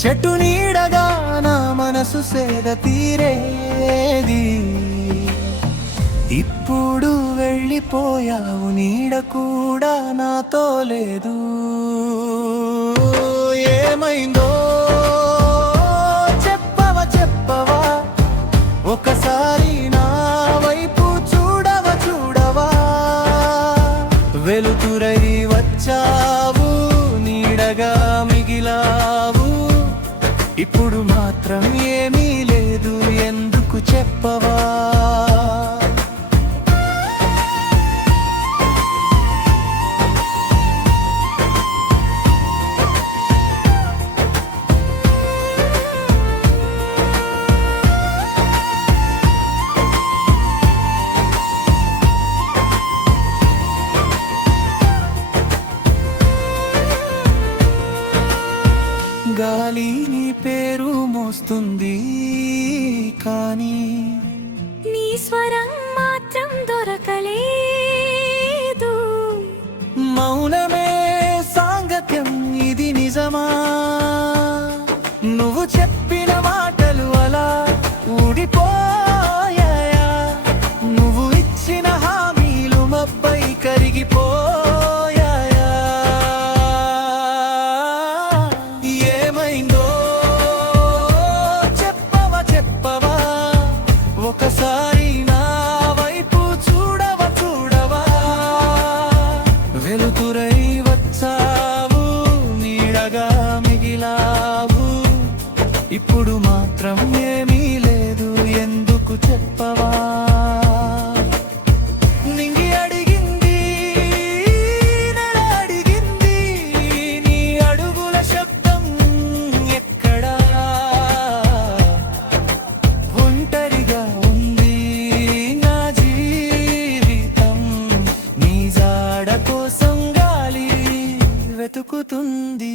చెట్టు నీడగా నా మనసు సేద తీరేది. ఇప్పుడు వెళ్ళిపోయావు, నీడ కూడా నాతో లేదు. ఏమైందో చెప్పవా చెప్పవా, ఒకసారి నా వైపు చూడవా చూడవా. వెలుతురై వచ్చావు, నీడగా మిగిలావు. ఇప్పుడు మాత్రం ఏమీ లేదు, ఎందుకు చెప్పవా. గాలి నీ పేరు మోస్తుంది, కానీ నీ స్వరం మాత్రం దొరకలేదు. మౌనమే సాంగత్యం, ఇది నిజమా? నువ్వు చెప్పిన మాటలు అలా ఊడిపోయాయా? నువ్వు ఇచ్చిన హామీలు మబ్బై కరిగిపోయాయా? ఏమైందో చెప్పవా చెప్పవా, ఒకసారి నా వైపు చూడవా చూడవా. వెలుతురై వచ్చావు, నీడగా మిగిలావు. ఇప్పుడు మాత్రం ఏమీ లేదు, ఎందుకు చెప్పవా. నింగి అడిగింది, నెల అడిగింది, నీ అడుగుల శబ్దం ఎక్కడా? ఒంటరిగా ఉంది నా జీవితం, నీ జాడ కోసం గాలి వెతుకుతుంది.